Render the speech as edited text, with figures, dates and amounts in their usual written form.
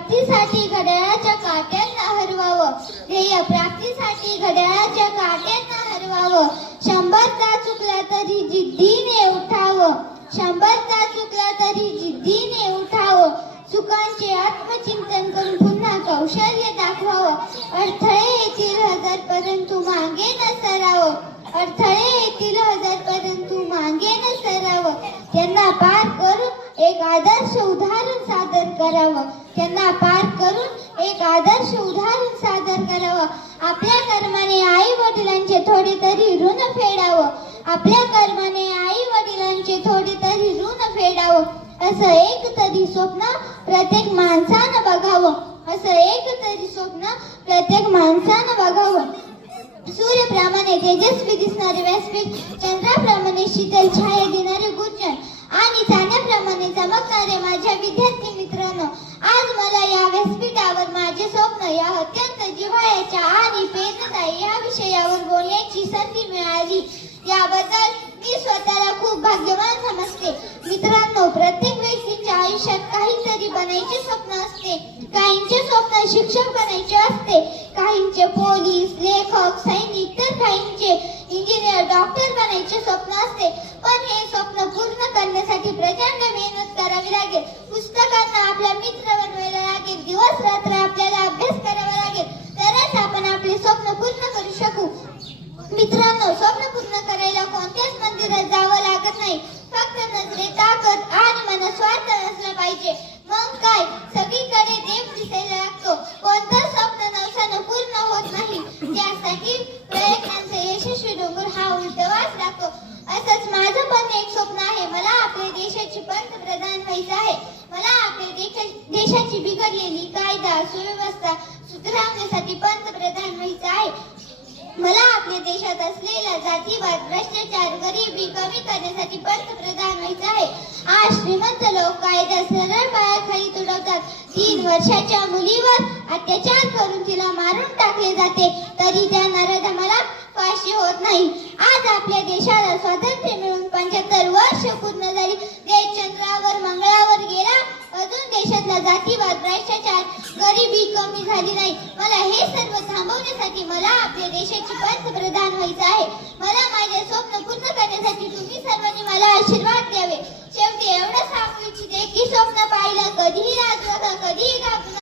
प्राप्तीसाठी घड्याळाच्या काट्यांना हरवावं, ध्येय प्राप्तीसाठी घड्याळाच्या काट्यांना हरवावं. 100दा चुकला तरी जिद्दीने उठावं, 100दा चुकला तरी जिद्दीने उठावं. चुकांचे आत्मचिंतन करून पुन्हा कौशल्य दाखवावं. अडथळे येतील हजार परंतु मागे न सरावं, अडथळे येतील हजार परंतु मागे न सरावं. त्यांना पार करून एक आदर्श उदाहरण सादर करावं, त्यांना पार करून एक आदर्श उदाहरण सादर करावं. आपल्या कर्माने आई वडिलांचे थोडे तरी ऋण फेडावं, आपल्या कर्माने आई वडिलांचे थोडे तरी ऋण फेडावं. असं एक तरी स्वप्न प्रत्येक माणसानं बघावं, असं एक तरी स्वप्न प्रत्येक माणसानं बघावं. सूर्याप्रमाणे तेजस्वी दिसणारे व्यासपीठ, चंद्राप्रमाणे शीतल छाया देणारे गुंजन आणि चांदण्याप्रमाणे चमकणारे माझ्या विद्यार्थी मित्रांनो, आज मला या व्यासपीठावर माझे स्वप्न या अत्यंत जिव्हाळ्याच्या आणि प्रेरणादायी या विषयावर बोलण्याची संधी मिळाली. याबद्दल मी स्वतःला खूप भाग्यवान समजते. मित्रांनो, प्रत्येक व्यक्तीच्या आयुष्यात काहीतरी बनायचे स्वप्न असते. काहींचे स्वप्न शिक्षक बनायचे असते, काहींचे पोलीस, लेखक, सैनिक, तर काहींचे इंजिनियर, डॉक्टर बनायचे स्वप्न असते. पण हे स्वप्न पूर्ण करण्यासाठी प्रचंड मेहनत करावी लागेल. पुस्तकांना आपला मित्र बनवायला लागेल, दिवस रात्र आपल्याला अभ्यास करावा लागेल, तरच आपण आपले स्वप्न पूर्ण करू शकू. मित्रांनो, स्वप्न पूर्ण करायला कोणत्याच मंदिरात जावं लागत नाही. फक्त नजरेत ताकद आणि मनात स्वार्थ नसला पाहिजे. मग काय, सगळीकडे देव दिसायला लागतो. कोणतं स्वप्न नवसानं पूर्ण होत नाही. त्यासाठी प्रयत्नांचा यशस्वी डोंगर हा उलटवाच लागतो. असंच माझं पण एक स्वप्न आहे. मला आपल्या देशाचे पंतप्रधान व्हायचं आहे. मला आपल्या देशाची बिघडलेली कायदा सुव्यवस्था सुधारण्यासाठी पंतप्रधान व्हायचं आहे. मला आपल्या देशात असलेला जातीवाद, भ्रष्टाचार, गरिबी कमी करण्यासाठी पंतप्रधान व्हायचं आहे. आज श्रीमंत लोक कायदा सरळ पायाखाली तुडवतात. 3 वर्षाच्या मुलीवर अत्याचार करून तिला मारून टाकले जाते, तरी त्या नराधमाला फाशी होत नाही. आज आपल्या देशाला स्वातंत्र्य मिळून 75 वर्ष पूर्ण झाली. देश चंद्रावर, मंगळावर गेला, अजून देशातला जातीवाद, भ्रष्टाचार, गरिबी कमी झाली नाही. मला हे सर्व थांबवण्यासाठी मला आपल्या देशाचे पंतप्रधान व्हायचं आहे. मला माझे स्वप्न पूर्ण करण्यासाठी तुम्ही सर्वांनी मला आशीर्वाद द्यावे. शेवटी एवढं सांगू इच्छिते की स्वप्न पाहिलं कधीही लाज नका, कधीही घाबरू नका.